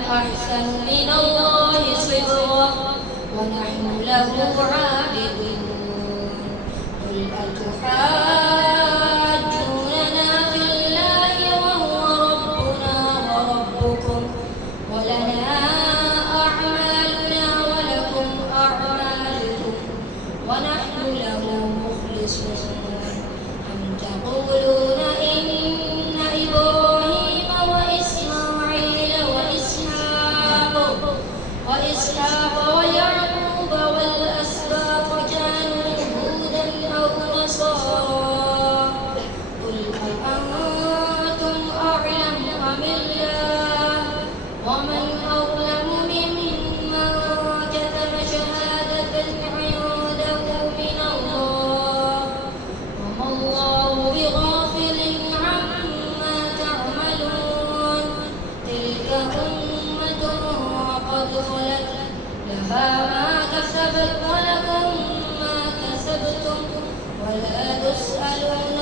أحسن من الله صبغة ونحن له عابدون قل أتحاجوننا في الله وهو ربنا وربكم ولنا أعمالنا ولكم أعمالكم ونحن له مخلصون أم تقولون إن إبراهيم وإسماعيل وإسحاق ويعقوب والأسباط كانوا هودا أو نصارى قل أأنتم أعلم أم الله ومن أظلم ممن كتم شهادة عنده من الله وما الله بغافل عما تعملون تلك أمة قد خلت لها ما كسبت ولكم ما كسبتم ولا تسألون